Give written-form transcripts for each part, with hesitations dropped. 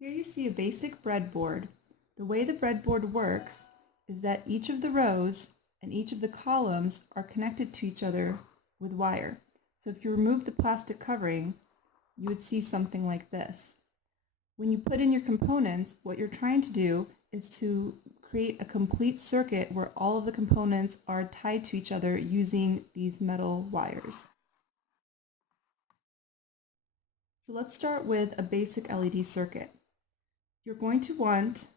Here you see a basic breadboard. The way the breadboard works is that each of the rows and each of the columns are connected to each other with wire. So if you remove the plastic covering, you would see something like this. When you put in your components, what you're trying to do is to create a complete circuit where all of the components are tied to each other using these metal wires. So let's start with a basic LED circuit. You're going to want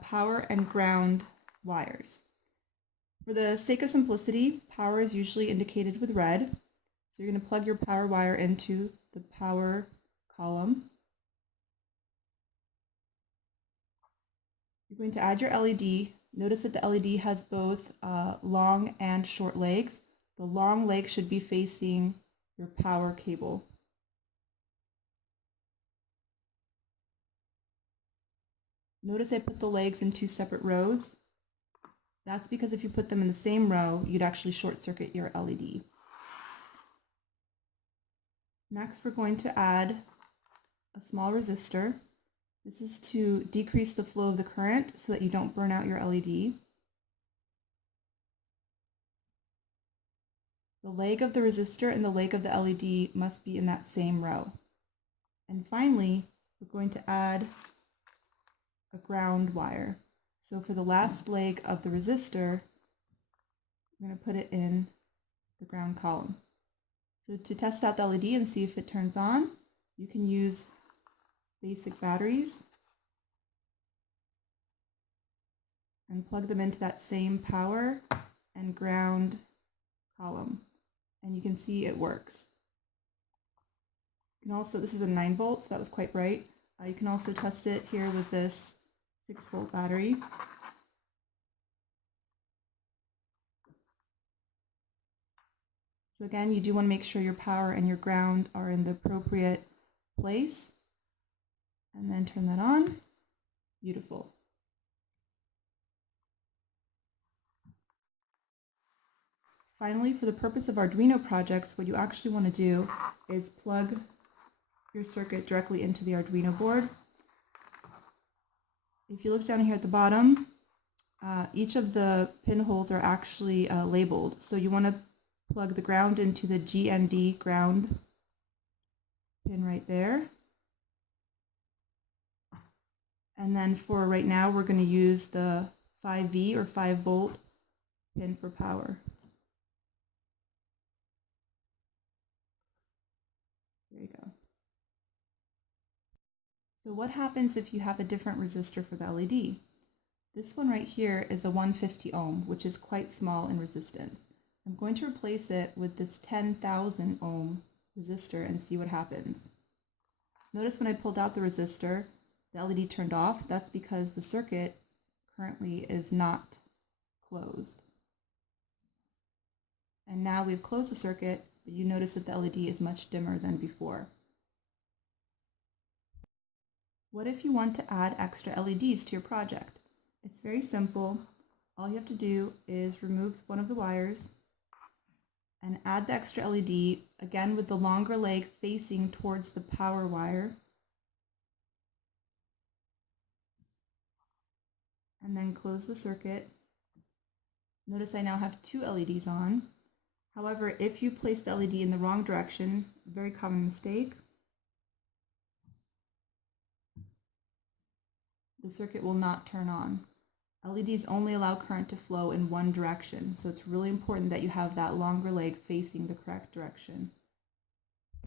power and ground wires. For the sake of simplicity, power is usually indicated with red. So you're going to plug your power wire into the power column. You're going to add your LED. Notice that the LED has both long and short legs. The long leg should be facing your power cable. Notice I put the legs in two separate rows. That's because if you put them in the same row, you'd actually short circuit your LED. Next, we're going to add a small resistor. This is to decrease the flow of the current so that you don't burn out your LED. The leg of the resistor and the leg of the LED must be in that same row. And finally, we're going to add a ground wire. So for the last leg of the resistor, I'm going to put it in the ground column. So to test out the LED and see if it turns on, you can use basic batteries and plug them into that same power and ground column. And you can see it works. You can also, this is a 9-volt, so that was quite bright. You can also test it here with this 6-volt battery. So again, you do want to make sure your power and your ground are in the appropriate place. And then turn that on. Beautiful. Finally, for the purpose of Arduino projects, what you actually want to do is plug your circuit directly into the Arduino board. If you look down here at the bottom, each of the pinholes are actually labeled. So you want to plug the ground into the GND ground pin right there. And then for right now, we're going to use the 5V or 5-volt pin for power. There you go. So what happens if you have a different resistor for the LED? This one right here is a 150 ohm, which is quite small in resistance. I'm going to replace it with this 10,000 ohm resistor and see what happens. Notice when I pulled out the resistor, the LED turned off. That's because the circuit currently is not closed. And now we've closed the circuit, but you notice that the LED is much dimmer than before. What if you want to add extra LEDs to your project? It's very simple. All you have to do is remove one of the wires and add the extra LED, again with the longer leg facing towards the power wire. And then close the circuit. Notice I now have two LEDs on. However, if you place the LED in the wrong direction, a very common mistake, the circuit will not turn on. LEDs only allow current to flow in one direction, so it's really important that you have that longer leg facing the correct direction.